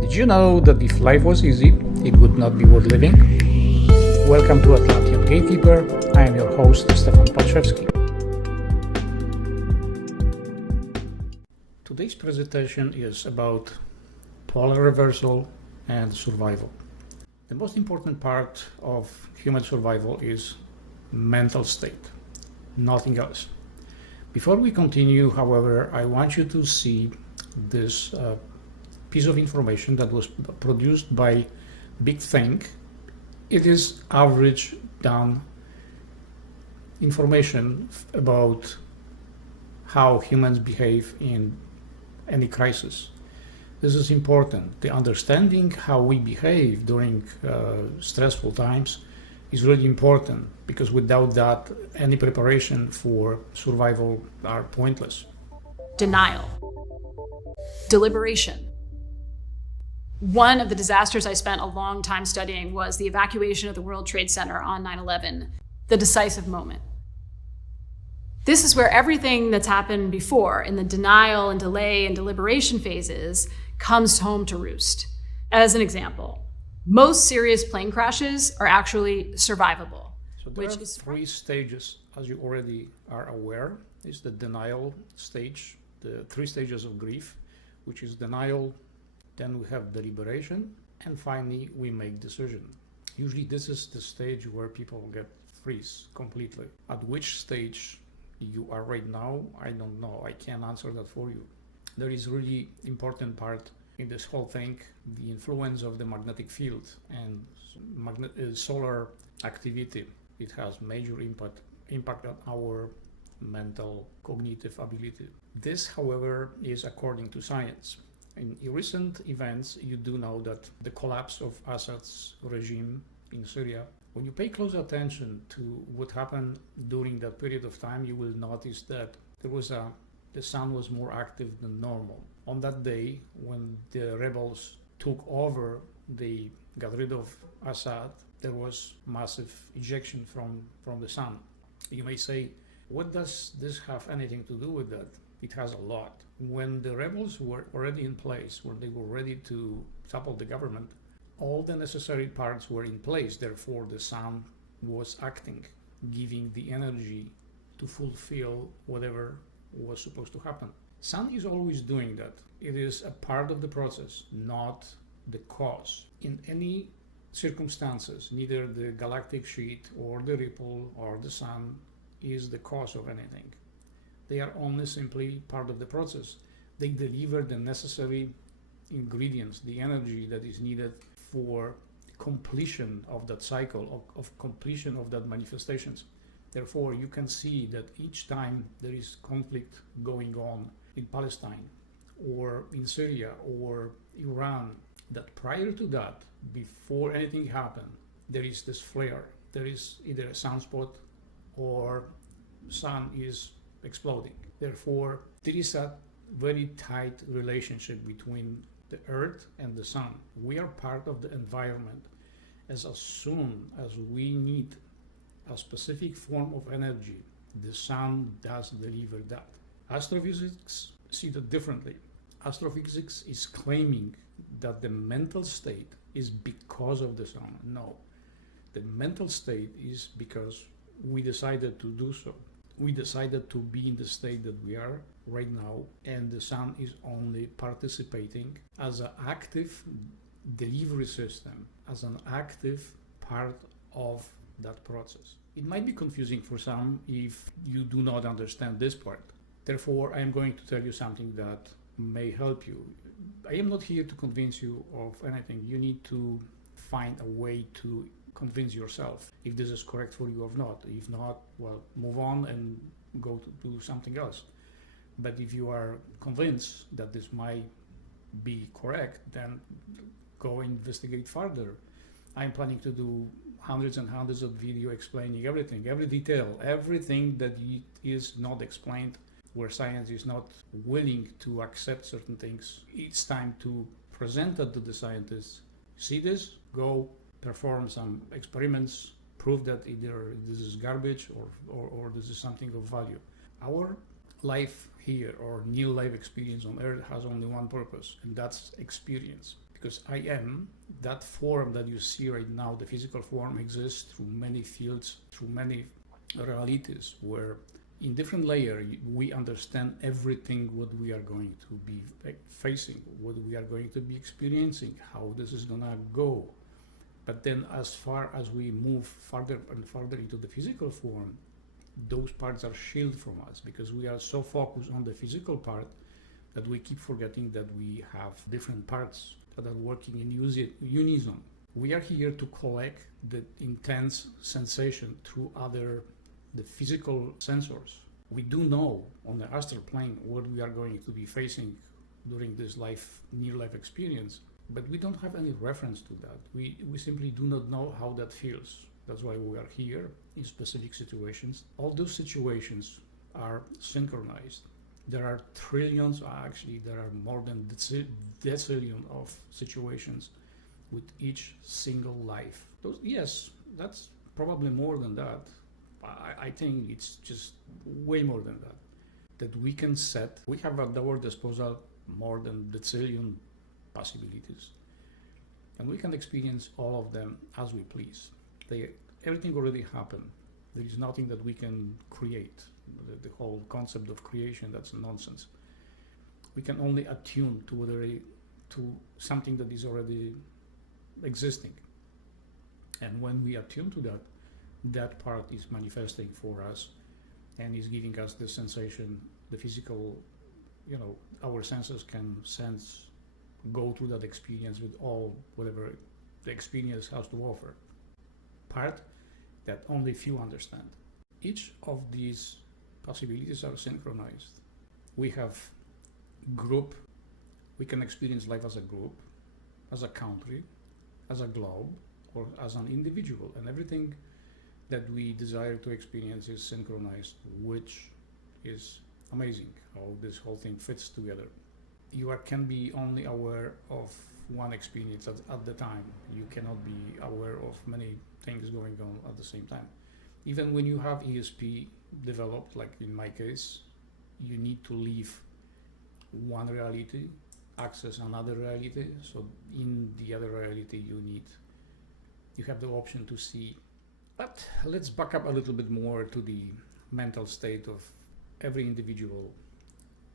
Did you know that if life was easy, it would not be worth living? Welcome to Atlantean Gatekeeper. I am your host, Stefan Paczewski. Today's presentation is about polar reversal and survival. The most important part of human survival is mental state, nothing else. Before we continue, however, I want you to see this piece of information that was produced by Big Think. It is average down information about how humans behave in any crisis. This is important. The understanding how we behave during stressful times is really important, because without that, any preparation for survival are pointless. Denial. Deliberation. One of the disasters I spent a long time studying was the evacuation of the World Trade Center on 9/11, the decisive moment. This is where everything that's happened before in the denial and delay and deliberation phases comes home to roost. As an example, most serious plane crashes are actually survivable. So there are three stages, as you already are aware. Is the denial stage, the three stages of grief, which is denial, then we have deliberation, and finally we make decision. Usually this is the stage where people get freeze completely. At which stage you are right now, I don't know. I can't answer that for you. There is really important part in this whole thing, the influence of the magnetic field and solar activity. It has major impact on our mental cognitive ability. This, however, is according to science. In recent events, you do know that the collapse of Assad's regime in Syria, when you pay close attention to what happened during that period of time, you will notice that the sun was more active than normal. On that day, when the rebels took over, they got rid of Assad, there was massive ejection from the sun. You may say, what does this have anything to do with that? It has a lot. When the rebels were already in place, when they were ready to topple the government, all the necessary parts were in place. Therefore, the sun was acting, giving the energy to fulfill whatever was supposed to happen. Sun is always doing that. It is a part of the process, not the cause. In any circumstances, neither the galactic sheet or the ripple or the sun is the cause of anything. They are only simply part of the process. They deliver the necessary ingredients, the energy that is needed for completion of that cycle, of completion of that manifestations. Therefore, you can see that each time there is conflict going on in Palestine or in Syria or Iran, that prior to that, before anything happened, there is this flare. There is either a sunspot or sun is exploding. Therefore, there is a very tight relationship between the earth and the sun. We are part of the environment. As soon as we need a specific form of energy, the sun does deliver that. Astrophysics see that differently. Astrophysics is claiming that the mental state is because of the sun. No, the mental state is because we decided to do so. We decided to be in the state that we are right now, and the sun is only participating as an active delivery system, as an active part of that process. It might be confusing for some if you do not understand this part. Therefore, I am going to tell you something that may help you. I am not here to convince you of anything. You need to find a way to convince yourself if this is correct for you or not. If not, well, move on and go to do something else. But if you are convinced that this might be correct, then go investigate further. I'm planning to do hundreds and hundreds of videos explaining everything, every detail, everything that is not explained, where science is not willing to accept certain things. It's time to present that to the scientists. See this? Go perform some experiments, prove that either this is garbage or this is something of value. Our life here, or near life experience on Earth, has only one purpose, and that's experience. because I am, that form that you see right now, the physical form, exists through many fields, through many realities, where in different layers we understand everything what we are going to be facing, what we are going to be experiencing, how this is gonna go. But then as far as we move farther and farther into the physical form, those parts are shielded from us, because we are so focused on the physical part that we keep forgetting that we have different parts that are working in unison. We are here to collect the intense sensation through the physical sensors. We do know on the astral plane what we are going to be facing during this near-life experience, but we don't have any reference to that. We simply do not know how that feels. That's why we are here in specific situations. All those situations are synchronized. There are trillions, actually there are more than decillion of situations with each single life. Yes, that's probably more than that. I think it's just way more than that. That we can set, we have at our disposal more than decillion possibilities. And we can experience all of them as we please. Everything already happened. There is nothing that we can create. The whole concept of creation, that's nonsense. We can only attune to something that is already existing. And when we attune to that, that part is manifesting for us and is giving us the sensation, the physical, our senses can go through that experience with all, whatever the experience has to offer. Part that only few understand. Each of these possibilities are synchronized. We have group, we can experience life as a group, as a country, as a globe, or as an individual, and everything that we desire to experience is synchronized, which is amazing how this whole thing fits together. You can be only aware of one experience at the time. You cannot be aware of many things going on at the same time. Even when you have ESP developed, like in my case, you need to leave one reality, access another reality. So in the other reality, you have the option to see. But let's back up a little bit more to the mental state of every individual.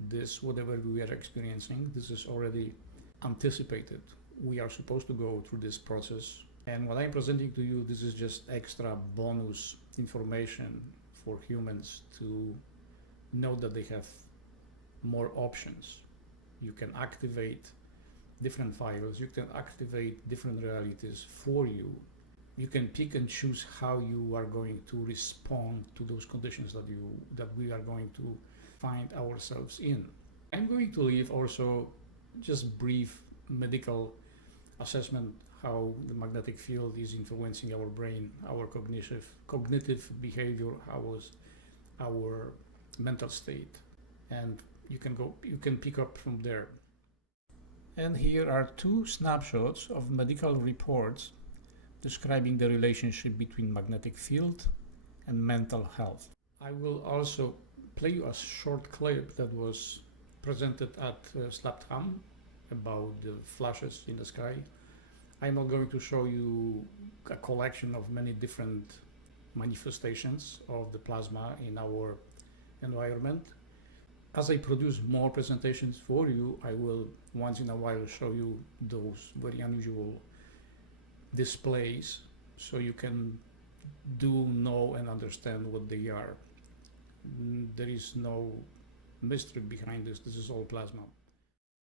This, whatever we are experiencing, this is already anticipated. We are supposed to go through this process. And what I'm presenting to you, this is just extra bonus information for humans to know that they have more options. You can activate different files, you can activate different realities for you. You can pick and choose how you are going to respond to those conditions that we are going to find ourselves in. I'm going to leave also just brief medical assessment how the magnetic field is influencing our brain, our cognitive behavior, our mental state, and you can pick up from there. And here are two snapshots of medical reports describing the relationship between magnetic field and mental health. I will also play you a short clip that was presented at Slaptham about the flashes in the sky. I'm not going to show you a collection of many different manifestations of the plasma in our environment. As I produce more presentations for you, I will once in a while show you those very unusual displays so you can know and understand what they are. There is no mystery behind this. This is all plasma.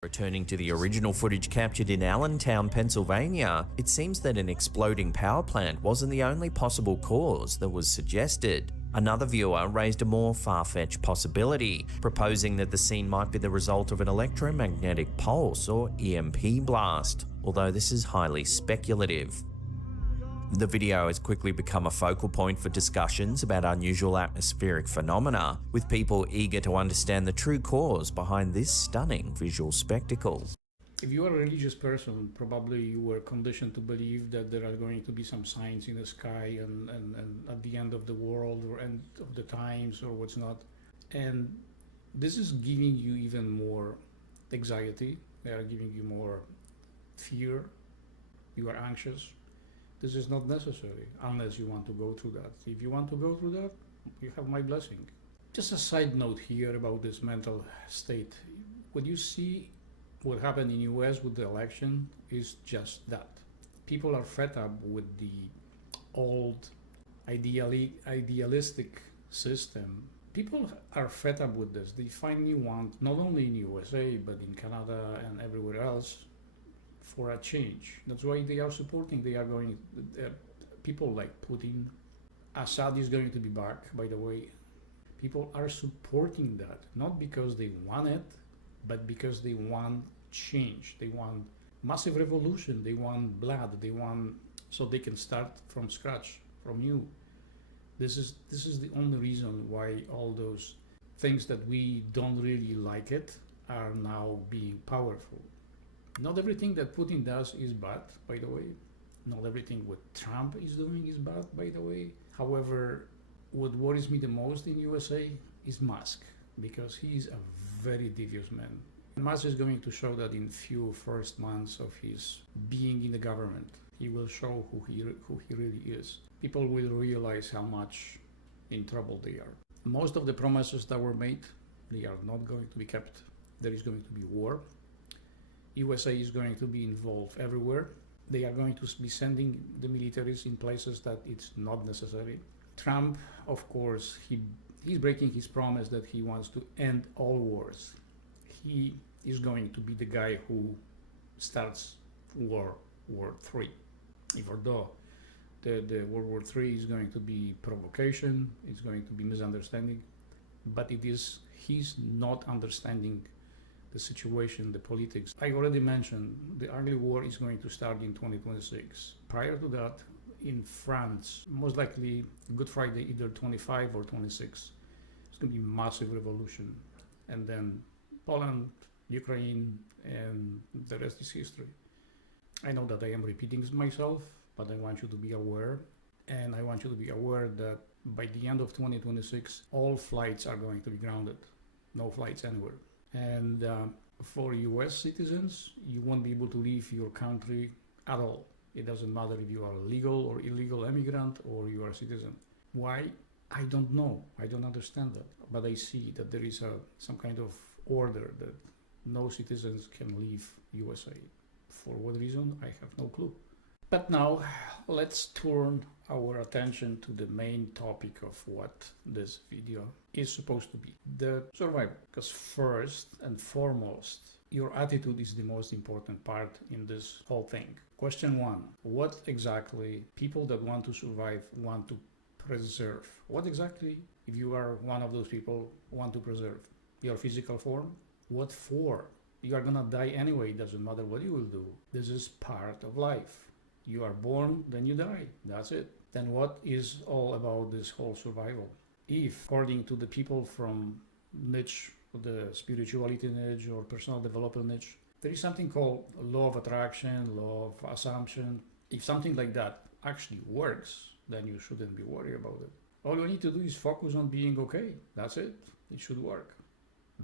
Returning to the original footage captured in Allentown, Pennsylvania, it seems that an exploding power plant wasn't the only possible cause that was suggested. Another viewer raised a more far-fetched possibility, proposing that the scene might be the result of an electromagnetic pulse or EMP blast, although this is highly speculative. The video has quickly become a focal point for discussions about unusual atmospheric phenomena, with people eager to understand the true cause behind this stunning visual spectacle. If you are a religious person, probably you were conditioned to believe that there are going to be some signs in the sky and at the end of the world or end of the times or what's not. And this is giving you even more anxiety. They are giving you more fear, you are anxious. This is not necessary unless you want to go through that. If you want to go through that, you have my blessing. Just a side note here about this mental state. When you see what happened in US with the election is just that. People are fed up with the old idealistic system. People are fed up with this. They finally want, not only in USA, but in Canada and everywhere else, for a change. That's why they are supporting. They are going, people like Putin. Assad is going to be back, by the way. People are supporting that, not because they want it, but because they want change. They want massive revolution. They want blood. They want, so they can start from scratch, from new. This is the only reason why all those things that we don't really like it are now being powerful. Not everything that Putin does is bad, by the way. Not everything what Trump is doing is bad, by the way. However, what worries me the most in USA is Musk, because he is a very devious man. Musk is going to show that in few first months of his being in the government. He will show who he really is. People will realize how much in trouble they are. Most of the promises that were made, they are not going to be kept. There is going to be war. USA is going to be involved everywhere. They are going to be sending the militaries in places that it's not necessary. Trump, of course, he's breaking his promise that he wants to end all wars. He is going to be the guy who starts World War III. Even though the World War III is going to be provocation, it's going to be misunderstanding, but he's not understanding the situation, the politics. I already mentioned the ugly war is going to start in 2026. Prior to that, in France, most likely Good Friday, either 25 or 26, it's going to be massive revolution. And then Poland, Ukraine, and the rest is history. I know that I am repeating myself, but I want you to be aware. And I want you to be aware that by the end of 2026, all flights are going to be grounded. No flights anywhere. And for US citizens, you won't be able to leave your country at all. It doesn't matter if you are a legal or illegal immigrant or you are a citizen. Why? I don't know. I don't understand that. But I see that there is some kind of order that no citizens can leave USA. For what reason? I have no clue. But now let's turn our attention to the main topic of what this video is supposed to be. The survival. Because first and foremost, your attitude is the most important part in this whole thing. Question 1. What exactly people that want to survive want to preserve? What exactly, if you are one of those people, want to preserve? Your physical form? What for? You are gonna die anyway, it doesn't matter what you will do. This is part of life. You are born, then you die. That's it. Then what is all about this whole survival? If, according to the people from niche, the spirituality niche or personal development niche, there is something called law of attraction, law of assumption. If something like that actually works, then you shouldn't be worried about it. All you need to do is focus on being okay. That's it. It should work.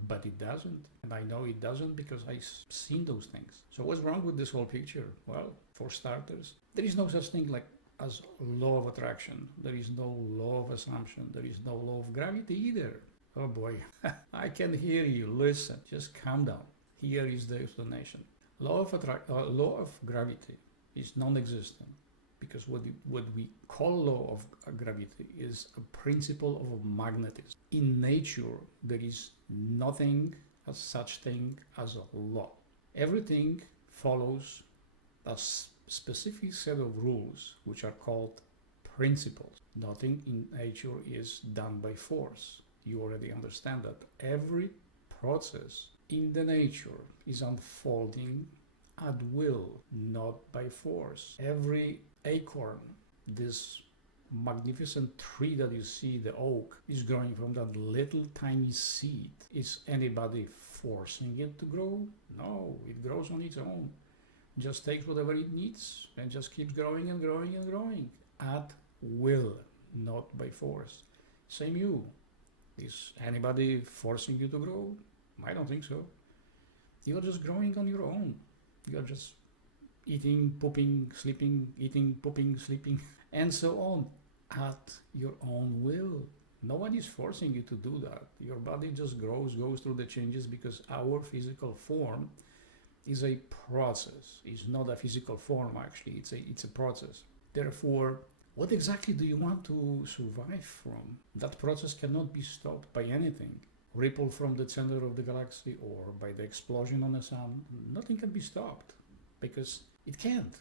But it doesn't. And I know it doesn't because I've seen those things. So what's wrong with this whole picture? Well, for starters, there is no such thing like as law of attraction. There is no law of assumption. There is no law of gravity either. Oh boy, I can hear you. Listen, just calm down. Here is the explanation. Law of gravity is non-existent because what we call law of gravity is a principle of magnetism. In nature, there is nothing as such thing as a law. Everything follows a specific set of rules which are called principles. Nothing in nature is done by force. You already understand that. Every process in the nature is unfolding at will, not by force. Every acorn, this magnificent tree that you see, the oak, is growing from that little tiny seed. Is anybody forcing it to grow? No, it grows on its own. Just takes whatever it needs and just keeps growing and growing and growing at will, not by force. Same you. Is anybody forcing you to grow? I don't think so. You're just growing on your own. You're just eating, pooping, sleeping, eating, pooping, sleeping, and so on at your own will. Nobody's forcing you to do that. Your body just goes through the changes because our physical form is a process. It's not a physical form, actually. It's a process. Therefore, what exactly do you want to survive from? That process cannot be stopped by anything. Ripple from the center of the galaxy or by the explosion on the sun. Nothing can be stopped because it can't.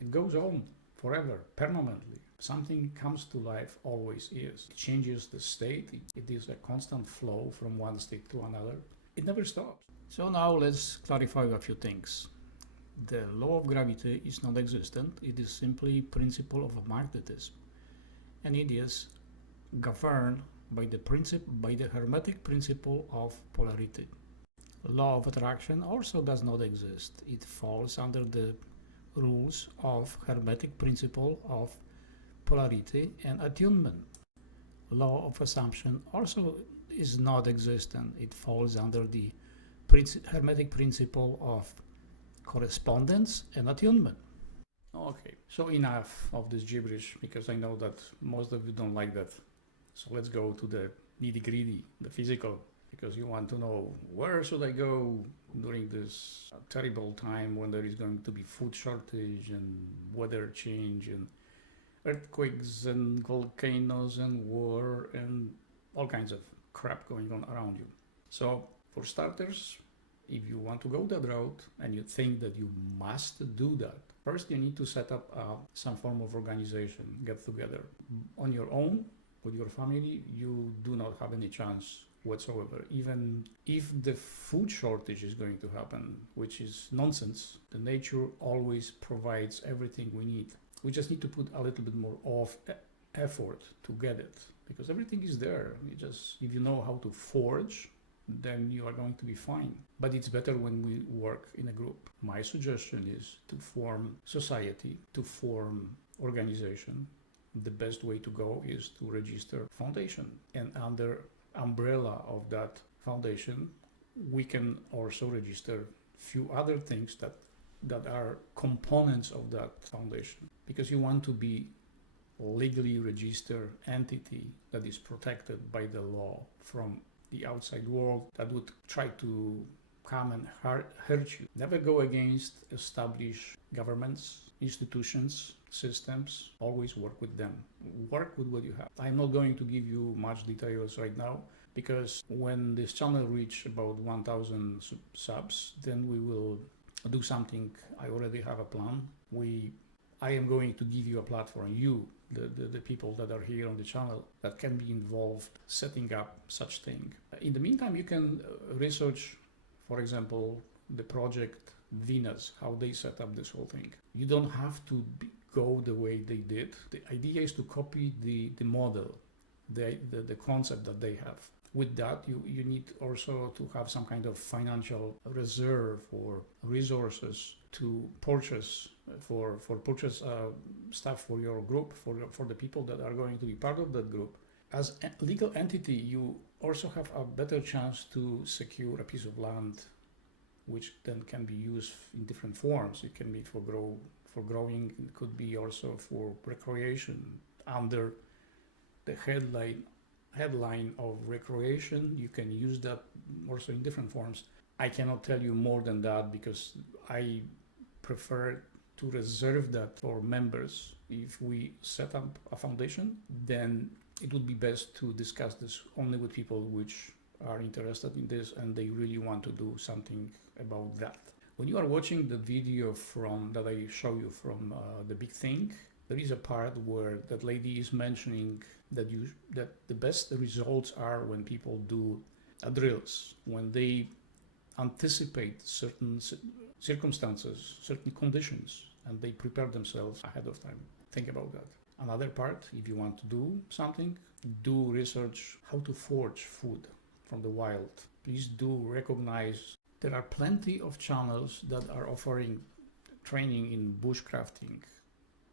It goes on forever, permanently. Something comes to life, always is. It changes the state. It is a constant flow from one state to another. It never stops. So now let's clarify a few things. The law of gravity is not existent. It is simply principle of magnetism, and it is governed by the Hermetic principle of polarity. Law of attraction also does not exist. It falls under the rules of Hermetic principle of polarity and attunement. Law of assumption also is not existent. It falls under the Hermetic principle of correspondence and attunement. Okay, so enough of this gibberish, because I know that most of you don't like that. So let's go to the nitty-gritty, the physical, because you want to know where should I go during this terrible time when there is going to be food shortage and weather change and earthquakes and volcanoes and war and all kinds of crap going on around you. So for starters, if you want to go that route and you think that you must do that, first you need to set up some form of organization, get together. On your own, with your family, you do not have any chance whatsoever. Even if the food shortage is going to happen, which is nonsense, the nature always provides everything we need. We just need to put a little bit more of effort to get it, because everything is there. If you know how to forage, then you are going to be fine. But it's better when we work in a group. My suggestion is to form society, to form organization. The best way to go is to register foundation, and under umbrella of that foundation we can also register few other things that are components of that foundation, because you want to be legally registered entity that is protected by the law from the outside world that would try to come and hurt you. Never go against established governments, institutions, systems. Always work with them. Work with what you have. I'm not going to give you much details right now, because when this channel reach about 1,000 subs, then we will do something. I already have a plan. I am going to give you a platform, the people that are here on the channel, that can be involved setting up such thing. In the meantime, you can research, for example, the project Venus, how they set up this whole thing. You don't have to go the way they did. The idea is to copy the model, the concept that they have. With that, you need also to have some kind of financial reserve or resources to purchase stuff for your group, for the people that are going to be part of that group. As a legal entity, you also have a better chance to secure a piece of land, which then can be used in different forms. It can be for growing, it could be also for recreation. Under the headline of recreation, you can use that also in different forms. I cannot tell you more than that, because I prefer to reserve that for members. If we set up a foundation, then it would be best to discuss this only with people which are interested in this and they really want to do something about that. When you are watching the video that I show you from The Big Thing, there is a part where that lady is mentioning that the best results are when people do drills, when they anticipate certain circumstances, certain conditions, and they prepare themselves ahead of time. Think about that. Another part, if you want to do something, do research how to forage food from the wild. Please do recognize there are plenty of channels that are offering training in bushcrafting.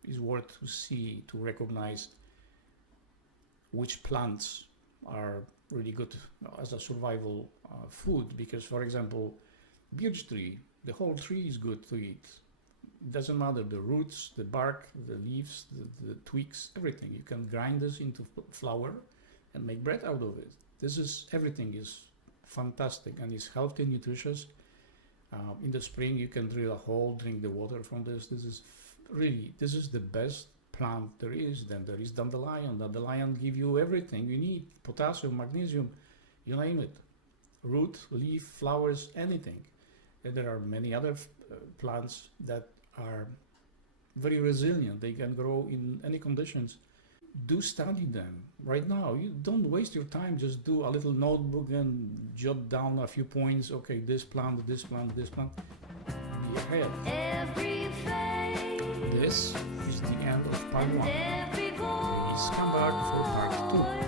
It's worth to see, to recognize which plants are really good as a survival food, because, for example, birch tree, the whole tree is good to eat. It doesn't matter the roots, the bark, the leaves, the twigs, everything. You can grind this into flour and make bread out of it. Everything is fantastic and is healthy, nutritious. In the spring, you can drill a hole, drink the water from this. This is the best plant there is. Then there is dandelion. Dandelion give you everything you need: potassium, magnesium, you name it. Root, leaf, flowers, anything. And there are many other plants that are very resilient. They can grow in any conditions. Do study them right now. You don't waste your time. Just do a little notebook and jot down a few points. Okay, this plant, this plant, this plant. Be ahead. This is the end of part 1. Please come back for part 2.